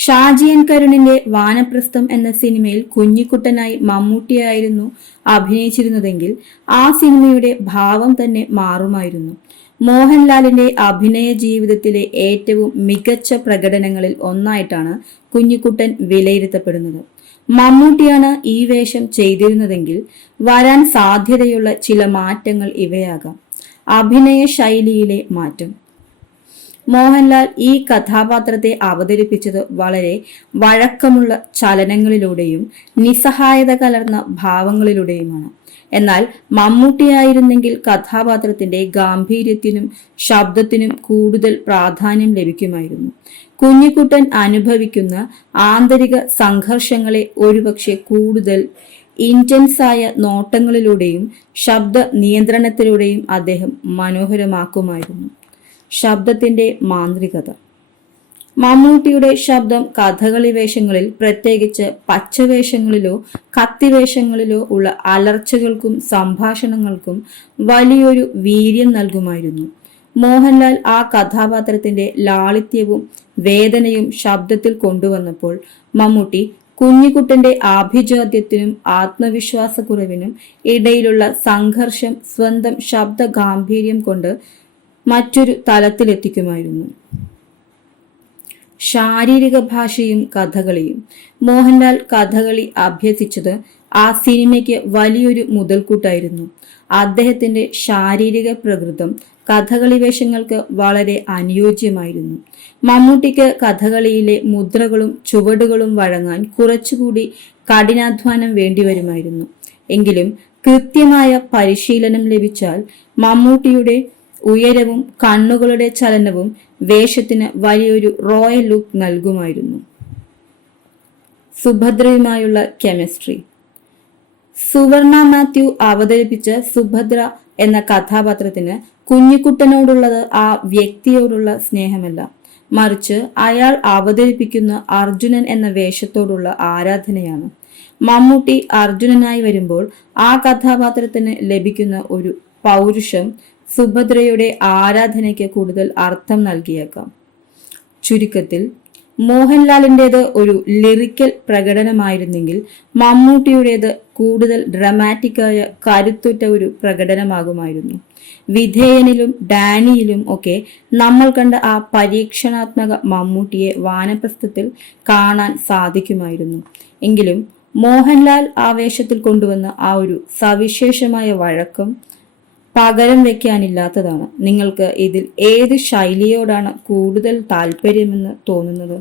ഷാജിയൻ കരുണിന്റെ വാനപ്രസ്ഥം എന്ന സിനിമയിൽ കുഞ്ഞിക്കുട്ടനായി മമ്മൂട്ടിയായിരുന്നു അഭിനയിച്ചിരുന്നതെങ്കിൽ ആ സിനിമയുടെ ഭാവം തന്നെ മാറുമായിരുന്നു. മോഹൻലാലിന്റെ അഭിനയ ജീവിതത്തിലെ ഏറ്റവും മികച്ച പ്രകടനങ്ങളിൽ ഒന്നായിട്ടാണ് കുഞ്ഞിക്കുട്ടൻ വിലയിരുത്തപ്പെടുന്നത്. മമ്മൂട്ടിയാണ് ഈ വേഷം ചെയ്തിരുന്നതെങ്കിൽ വരാൻ സാധ്യതയുള്ള ചില മാറ്റങ്ങൾ ഇവയാകാം. അഭിനയ ശൈലിയിലെ മാറ്റം. മോഹൻലാൽ ഈ കഥാപാത്രത്തെ അവതരിപ്പിച്ചത് വളരെ വഴക്കമുള്ള ചലനങ്ങളിലൂടെയും നിസ്സഹായത കലർന്ന ഭാവങ്ങളിലൂടെയുമാണ്. എന്നാൽ മമ്മൂട്ടിയായിരുന്നെങ്കിൽ കഥാപാത്രത്തിന്റെ ഗാംഭീര്യത്തിനും ശബ്ദത്തിനും കൂടുതൽ പ്രാധാന്യം ലഭിക്കുമായിരുന്നു. കുഞ്ഞിക്കുട്ടൻ അനുഭവിക്കുന്ന ആന്തരിക സംഘർഷങ്ങളെ ഒരുപക്ഷെ കൂടുതൽ ഇന്റൻസായ നോട്ടങ്ങളിലൂടെയും ശബ്ദ നിയന്ത്രണത്തിലൂടെയും അദ്ദേഹം മനോഹരമാക്കുമായിരുന്നു. ശബ്ദത്തിന്റെ മാന്ത്രികത. മമ്മൂട്ടിയുടെ ശബ്ദം കഥകളി വേഷങ്ങളിൽ, പ്രത്യേകിച്ച് പച്ചവേഷങ്ങളിലോ കത്തിവേഷങ്ങളിലോ ഉള്ള അലർച്ചകൾക്കും സംഭാഷണങ്ങൾക്കും വലിയൊരു വീര്യം നൽകുമായിരുന്നു. മോഹൻലാൽ ആ കഥാപാത്രത്തിന്റെ ലാളിത്യവും വേദനയും ശബ്ദത്തിൽ കൊണ്ടുവന്നപ്പോൾ മമ്മൂട്ടി കുഞ്ഞിക്കുട്ടന്റെ ആഭിജാത്യത്തിനും ആത്മവിശ്വാസക്കുറവിനും ഇടയിലുള്ള സംഘർഷം സ്വന്തം ശബ്ദ ഗാംഭീര്യം കൊണ്ട് മറ്റൊരു തലത്തിലെത്തിക്കുമായിരുന്നു. ശാരീരിക ഭാഷയും കഥകളിയും. മോഹൻലാൽ കഥകളി അഭ്യസിച്ചത് ആ സിനിമയ്ക്ക് വലിയൊരു മുതൽക്കൂട്ടായിരുന്നു. അദ്ദേഹത്തിന്റെ ശാരീരിക പ്രകൃതം കഥകളി വേഷങ്ങൾക്ക് വളരെ അനുയോജ്യമായിരുന്നു. മമ്മൂട്ടിക്ക് കഥകളിയിലെ മുദ്രകളും ചുവടുകളും വഴങ്ങാൻ കുറച്ചുകൂടി കഠിനാധ്വാനം വേണ്ടിവരുമായിരുന്നു. എങ്കിലും കൃത്യമായ പരിശീലനം ലഭിച്ചാൽ മമ്മൂട്ടിയുടെ ഉയരവും കണ്ണുകളുടെ ചലനവും വേഷത്തിന് വലിയൊരു റോയൽ ലുക്ക് നൽകുമായിരുന്നു. സുഭദ്രയുമായുള്ള കെമിസ്ട്രി. സുവർണ മാത്യു അവതരിപ്പിച്ച സുഭദ്ര എന്ന കഥാപാത്രത്തിന് കുഞ്ഞിക്കുട്ടനോടുള്ളത് ആ വ്യക്തിയോടുള്ള സ്നേഹമല്ല, മറിച്ച് അയാൾ അവതരിപ്പിക്കുന്ന അർജുനൻ എന്ന വേഷത്തോടുള്ള ആരാധനയാണ്. മമ്മൂട്ടി അർജുനനായി വരുമ്പോൾ ആ കഥാപാത്രത്തിന് ലഭിക്കുന്ന ഒരു പൗരുഷം സുഭദ്രയുടെ ആരാധനയ്ക്ക് കൂടുതൽ അർത്ഥം നൽകിയേക്കാം. ചുരുക്കത്തിൽ, മോഹൻലാലിൻ്റെത് ഒരു ലിറിക്കൽ പ്രകടനമായിരുന്നെങ്കിൽ മമ്മൂട്ടിയുടേത് കൂടുതൽ ഡ്രമാറ്റിക്കായ കരുത്തുറ്റ ഒരു പ്രകടനമാകുമായിരുന്നു. വിധേയനിലും ഡാനിയിലും ഒക്കെ നമ്മൾ കണ്ട ആ പരീക്ഷണാത്മക മമ്മൂട്ടിയെ വാനപ്രസ്ഥത്തിൽ കാണാൻ സാധിക്കുമായിരുന്നു. എങ്കിലും മോഹൻലാൽ ആ വേഷത്തിൽ കൊണ്ടുവന്ന ആ ഒരു സവിശേഷമായ വഴക്കം പകരം വെക്കാനില്ലാത്തതാണ്. നിങ്ങൾക്ക് ഇതിൽ ഏത് ശൈലിയോടാണ് കൂടുതൽ താല്പര്യമെന്ന് തോന്നുന്നത്?